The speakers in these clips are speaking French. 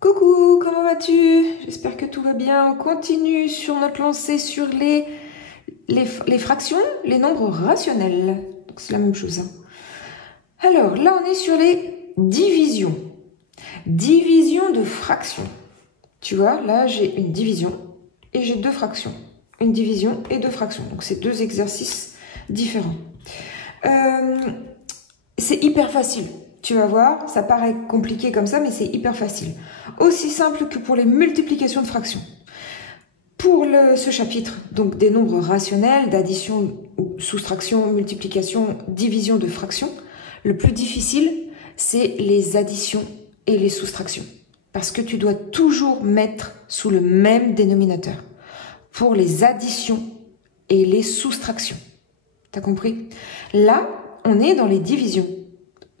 Coucou, comment vas-tu? J'espère que tout va bien. On continue sur notre lancée sur les fractions, les nombres rationnels. Donc c'est la même chose. Alors là, on est sur les divisions. Division de fractions. Tu vois, là, j'ai une division et j'ai deux fractions. Une division et deux fractions. Donc c'est deux exercices différents. C'est hyper facile. Tu vas voir, ça paraît compliqué comme ça, mais c'est hyper facile. Aussi simple que pour les multiplications de fractions. Pour ce chapitre, donc des nombres rationnels, d'addition, soustraction, multiplication, division de fractions, le plus difficile, c'est les additions et les soustractions. Parce que tu dois toujours mettre sous le même dénominateur. Pour les additions et les soustractions. T'as compris? Là, on est dans les divisions.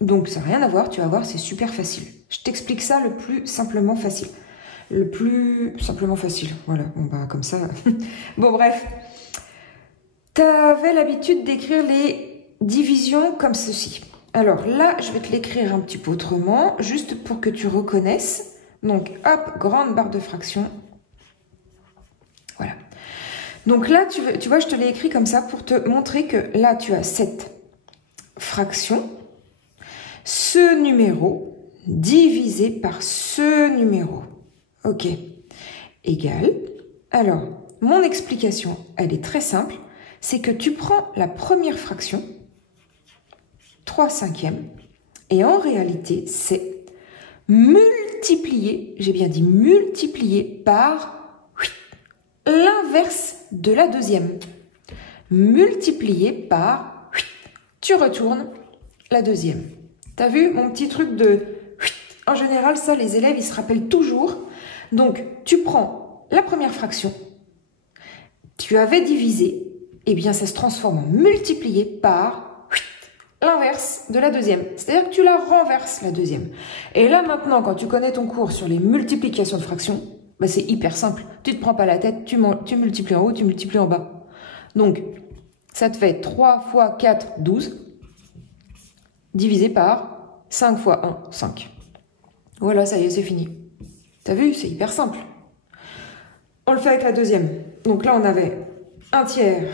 Donc, ça n'a rien à voir, tu vas voir, c'est super facile. Je t'explique ça le plus simplement facile. Le plus simplement facile, voilà, bon bah comme ça. Bon bref, tu avais l'habitude d'écrire les divisions comme ceci. Alors là, je vais te l'écrire un petit peu autrement, juste pour que tu reconnaisses. Donc hop, grande barre de fraction. Voilà. Donc là, tu vois, je te l'ai écrit comme ça pour te montrer que là, tu as cette fraction. Ce numéro divisé par ce numéro. Ok. Égal. Alors, mon explication, elle est très simple. C'est que tu prends la première fraction, 3/5, et en réalité, c'est multiplié, j'ai bien dit multiplié par l'inverse de la deuxième. Multiplié par, tu retournes la deuxième. T'as vu mon petit truc de... En général, ça, les élèves, ils se rappellent toujours. Donc, tu prends la première fraction, tu avais divisé, et bien ça se transforme en multiplié par l'inverse de la deuxième. C'est-à-dire que tu la renverses, la deuxième. Et là, maintenant, quand tu connais ton cours sur les multiplications de fractions, bah, c'est hyper simple. Tu te prends pas la tête, tu multiplies en haut, tu multiplies en bas. Donc, ça te fait 3 fois 4, 12. Divisé par 5 fois 1, 5. Voilà, ça y est, c'est fini. T'as vu, c'est hyper simple. On le fait avec la deuxième. Donc là, on avait 1/3.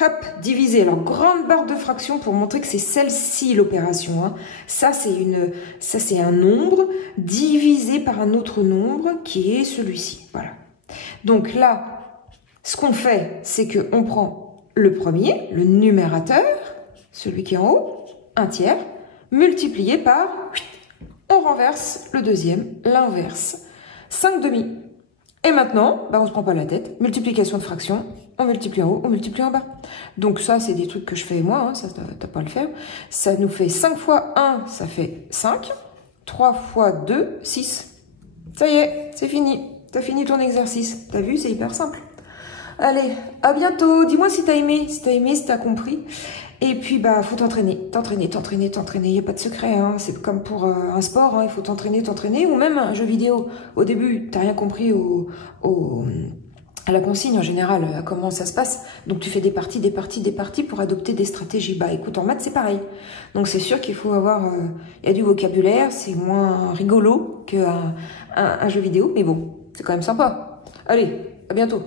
Hop, divisé. Alors, grande barre de fraction pour montrer que c'est celle-ci l'opération. Hein. Ça, c'est un nombre divisé par un autre nombre qui est celui-ci. Voilà. Donc là, ce qu'on fait, c'est qu'on prend le premier, le numérateur, celui qui est en haut, 1/3, multiplié par, on renverse le deuxième, l'inverse, 5/2. Et maintenant, bah on ne se prend pas la tête, multiplication de fractions, on multiplie en haut, on multiplie en bas. Donc ça, c'est des trucs que je fais moi, hein, ça t'as pas à le faire. Ça nous fait 5 fois 1, ça fait 5, 3 fois 2, 6. Ça y est, c'est fini, t'as fini ton exercice. T'as vu, c'est hyper simple. Allez, à bientôt, dis-moi si t'as aimé, si t'as compris. Et puis, bah, faut t'entraîner, il n'y a pas de secret, hein. C'est comme pour un sport, hein. Il faut t'entraîner, ou même un jeu vidéo. Au début, t'as rien compris à la consigne en général, à comment ça se passe. Donc, tu fais des parties pour adopter des stratégies. Bah, écoute, en maths, c'est pareil. Donc, c'est sûr qu'il faut avoir, il y a du vocabulaire, c'est moins rigolo qu'un jeu vidéo, mais bon, c'est quand même sympa. Allez, à bientôt.